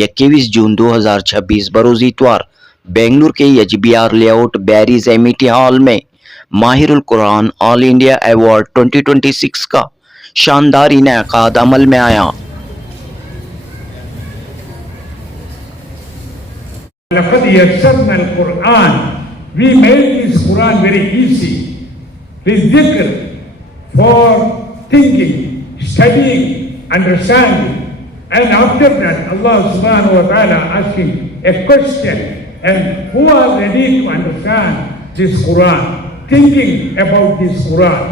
21 जून 2026 बरोज इतवार बेंगलुरु के HBR layout berries Amity hall में माहिरुल कुरान ऑल इंडिया अवार्ड 2026 का शानदार इनेकाद अमल में आया। We made this Quran very easy. This dhikr for thinking, studying, understanding. And after that, Allah subhanahu wa ta'ala asking a question. And who are ready to understand this Quran? Thinking about this Quran.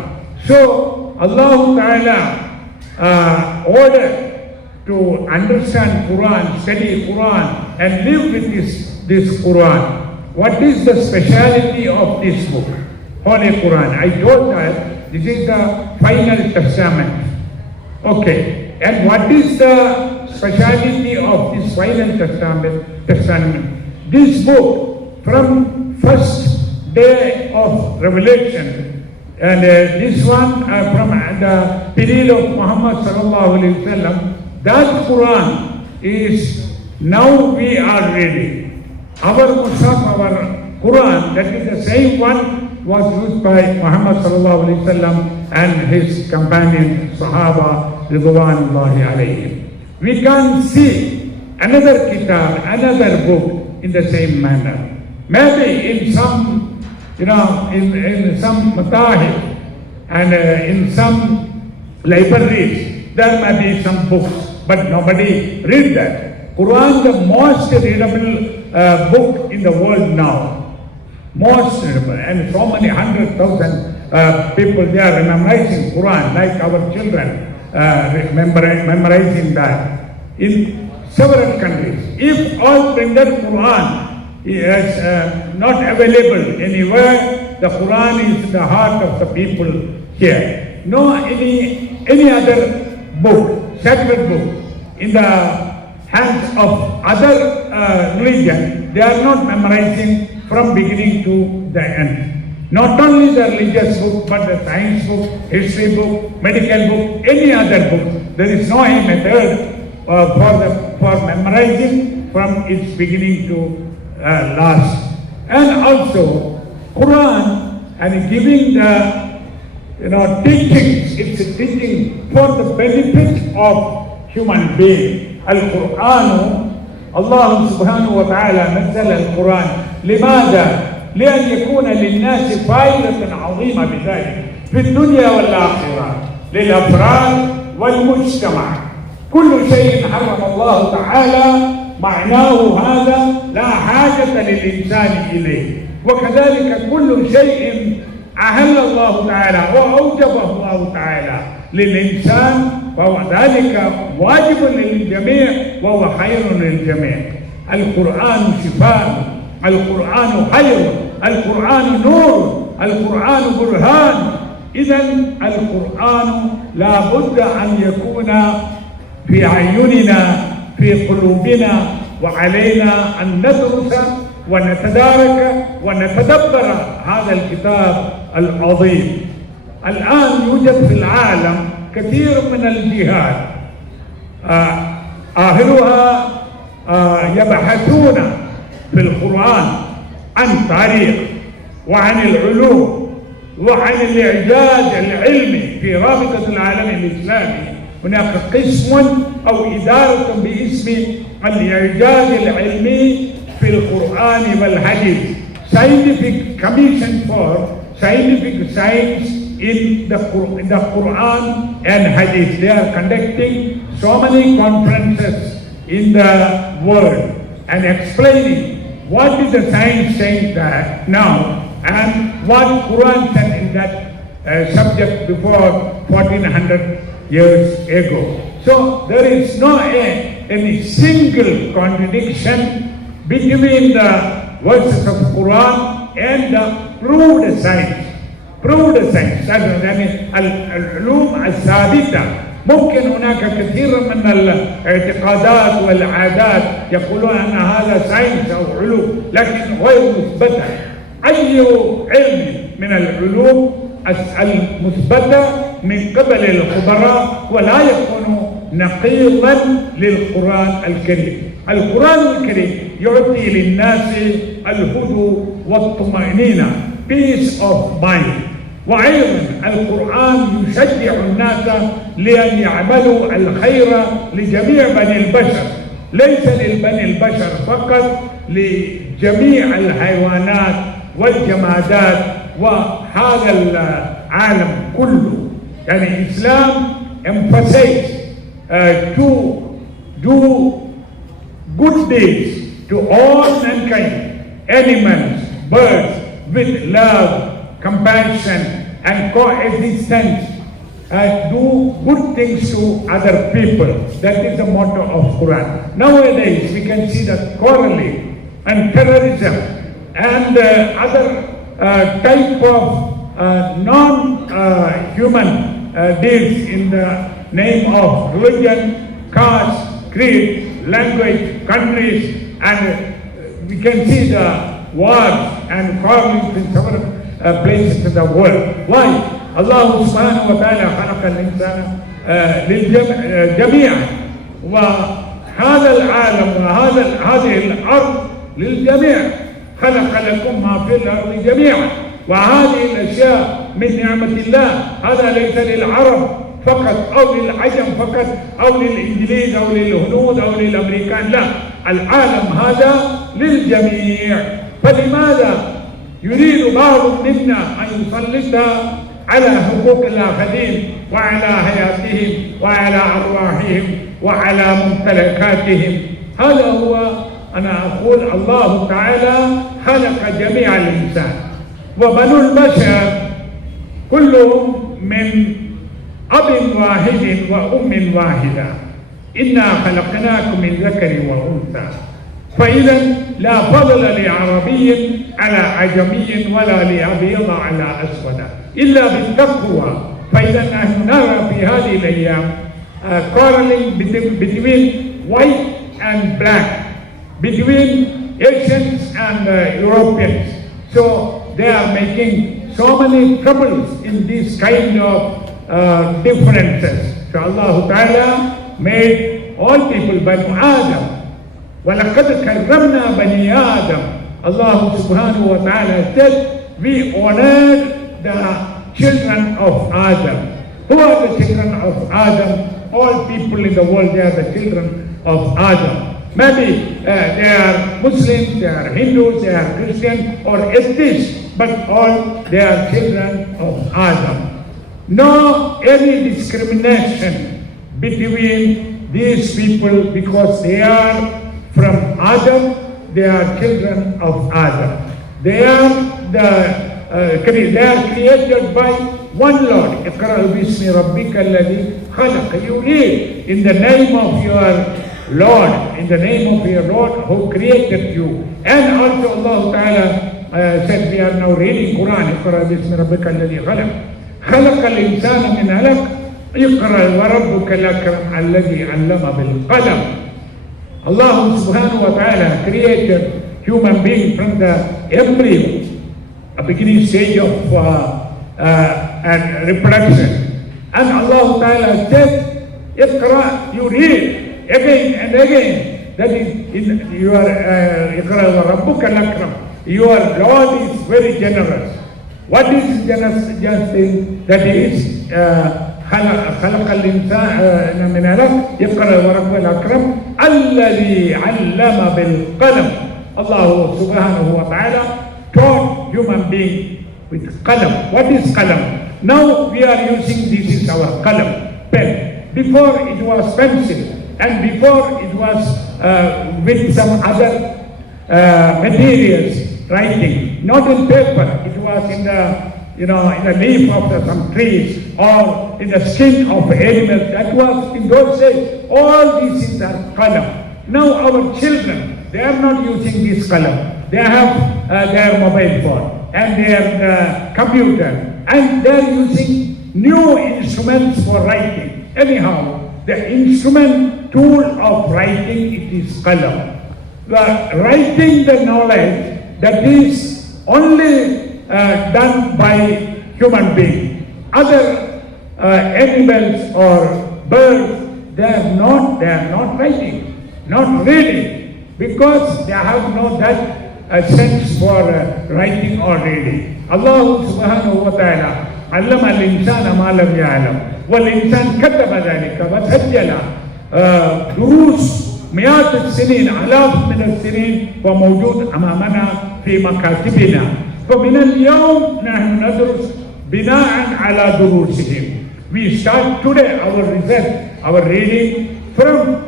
So, Allah ta'ala ordered to understand Quran, study Quran, and live with this Quran. What is the speciality of this book, Holy Quran? I told that this is the final testament. Okay, and what is the speciality of this final testament? This book, from first day of revelation, and this one from the period of Muhammad sallallahu alaihi wasallam, that Quran is now we are ready. Our Musaf, our Quran, that is the same one was used by Muhammad sallallahu alaihi wasallam and his companions, Sahaba, Ridwanullahi alayhim. We can see another kitab, another book in the same manner. Maybe in some, in some matahib and in some libraries, there may be some books, but nobody read that. Quran, the most readable book in the world now, most readable, and so many 100,000 people they are memorizing Quran, like our children memorizing that in several countries. If all printed Quran is not available anywhere, the Quran is in the heart of the people here. No any other book, sacred book, in the hands of other religion, they are not memorizing from beginning to the end. Not only the religious book, but the science book, history book, medical book, any other book. There is no method for memorizing from its beginning to last. And also, Quran and giving the teachings, it's a teaching for the benefit of human being. القرآن الله سبحانه وتعالى نزل القرآن لماذا؟ لأن يكون للناس فائدة عظيمة بذلك في الدنيا والآخرة للأفراد والمجتمع. كل شيء حرم الله تعالى معناه هذا لا حاجة للإنسان إليه، وكذلك كل شيء أهل الله تعالى وأوجبه الله تعالى للإنسان فهو ذلك واجب للجميع وهو خير للجميع. القرآن شفاء، القرآن خير، القرآن نور، القرآن برهان. إذن القرآن لا بد أن يكون في أعيننا في قلوبنا، وعلينا أن ندرس ونتدارك ونتدبر هذا الكتاب العظيم. الآن يوجد في العالم كثير من الجهات أهلها يبحثون في القرآن عن تاريخ وعن العلوم وعن الإعجاز العلمي في رابطة العالم الإسلامي. هناك قسم أو إدارة باسم الإعجاز العلمي في القرآن والحديث. Scientific Commission for Scientific Science in the Quran and Hadith. They are conducting so many conferences in the world and explaining what is the science saying that now and what Quran said in that subject before 1400 years ago. So there is no any single contradiction between the verses of Quran and the proved science. proved science. يعني العلوم الثابتة. ممكن هناك كثير من الاعتقادات والعادات يقولون أن هذا ساينس أو علوم لكن غير مثبتة. أي علم من العلوم المثبتة من قبل الخبراء ولا يكون نقيضا للقرآن الكريم. القرآن الكريم يعطي للناس الهدوء والطمأنينة peace of mind. وأيضا القرآن يشجع الناس لأن يعملوا الخير لجميع بني البشر، ليس للبني البشر فقط، لجميع الحيوانات والجمادات وهذا العالم كله. يعني الإسلام emphasizes to do good deeds to all mankind, animals, birds, with love, compassion, and coexistence. Do good things to other people. That is the motto of Quran. Nowadays, we can see that quarreling and terrorism and other type of non-human deeds in the name of religion, caste, creed, language, countries, and we can see the wars and quarrelings in several places in the world. Why? Allah subhanahu wa ta'ala خلق الإنسان جميعا، وهذا العالم هذه الأرض للجميع، خلق لكم ما في الأرض جميعا، وهذه الأشياء من نعمة الله. هذا ليس للعرب فقط أو للعجم فقط أو للإنجليز أو للهنود أو للأمريكان، لا، العالم هذا للجميع. فلماذا يريد بعض منا أن يسلط على حقوق الآخرين وعلى حياتهم وعلى أرواحهم وعلى ممتلكاتهم؟ هذا هو أنا أقول الله تعالى خلق جميع الإنسان، وبنو البشر كلهم من أب واحد وأم واحدة، إنا خلقناكم من ذكر وأنثى. فإذا لا فضل لعربي على عجمي ولا لأبيض على أسود إلا بالتقوى. فإذا نحن نرى في هذه الأيام quarreling between white and black, between Asians and Europeans. So they are making so many troubles in this kind of differences. So Allah Ta'ala made all people Banu Adam. وَلَقَدْ كَرَّمْنَا بَنِي آدَمَ. Allah Subhanahu wa Ta'ala said, we honored the children of Adam. Who are the children of Adam? All people in the world, they are the children of Adam. Maybe they are Muslims, they are Hindus, they are Christians or atheists, but all they are children of Adam. No any discrimination between these people because they are from Adam, they are children of Adam. They are created by one Lord. اقرأ باسم ربك الذي خلق. You read in the name of your Lord, in the name of your Lord who created you. And also Allah Ta'ala said, we are now reading Quran. اقرأ باسم ربك الذي خلق. خلق الإنسان من علق. اقرأ وربك الأكرم الذي علم بالقلم. Allah Subhanahu wa Ta'ala created human being from the embryo, a beginning stage of and reproduction. And Allah Ta'ala said, Iqra, you read again and again. That is in your Iqra wa Rabbuka al-Akram. Your Lord is very generous. What is generous? That is خلق الإنسان من علق يقرأ وربه الأكرم الذي علم بالقلم. Allah Subhanahu wa Ta'ala taught human being with qalam. What is qalam? Now we are using, this is our qalam, pen. Before it was pencil, and before it was with some other materials writing, not in paper. It was in the in the leaf of some trees or in the skin of animals. That was in those days. All these things are qalam. Now our children, they are not using this qalam. They have their mobile phone and their computer, and they are using new instruments for writing. Anyhow, the instrument tool of writing, it is qalam. Writing the knowledge, that is only done by human beings. Other animals or birds, they are not writing, not reading, because they have no that sense for writing or reading. Allah subhanahu wa ta'ala علم الإنسان ما لم يعلم والإنسان كتب ذلك وسجل دروس مئات السنين آلاف من السنين وموجود أمامنا في مكاتبنا. فمن اليوم نحن ندرس بناء على دروسهم. We start today our research, our reading from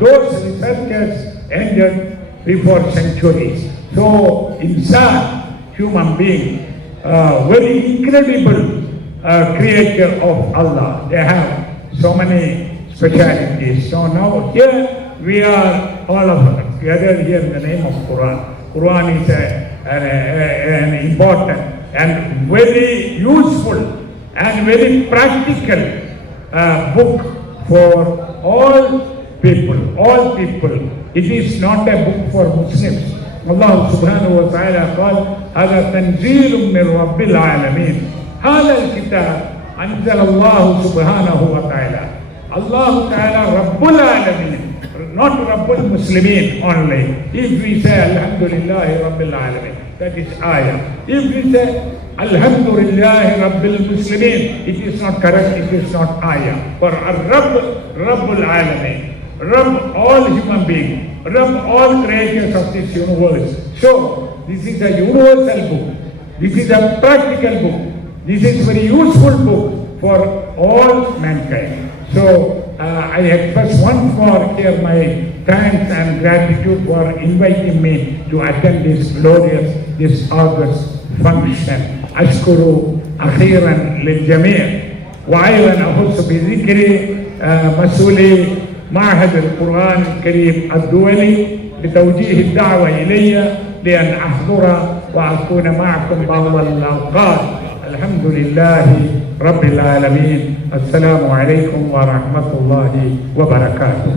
those researchers ended before centuries. So insan, human being, very incredible creator of Allah. They have so many specialities. So now here we are all of us gathered here in the name of Quran. Quran is an important and very useful and very practical book for all people, all people. It is not a book for Muslims. Allah subhanahu wa ta'ala قال هذا تنزيل من رب العالمين. هذا الكتاب أنزل الله سبحانه وتعالى. Allah ta'ala رب العالمين, not رب المسلمين only. If we say Alhamdulillah رب العالمين, that is ayah. If we say Alhamdulillah رب المسلمين, it is not correct, it is not ayah. For Rabb, Rabbul Alameen, Rabb all human beings, Rabb all creators of this universe. So, this is a universal book. This is a practical book. This is a very useful book for all mankind. So, I express once more here my thanks and gratitude for inviting me to attend this glorious, this august function. أشكر أخيرا للجميع وأيضا أخص بذكر مسؤولي معهد القرآن الكريم الدولي بتوجيه الدعوة إلي لأن أحضر وأكون معكم بعض الأوقات. الحمد لله رب العالمين. السلام عليكم ورحمة الله وبركاته.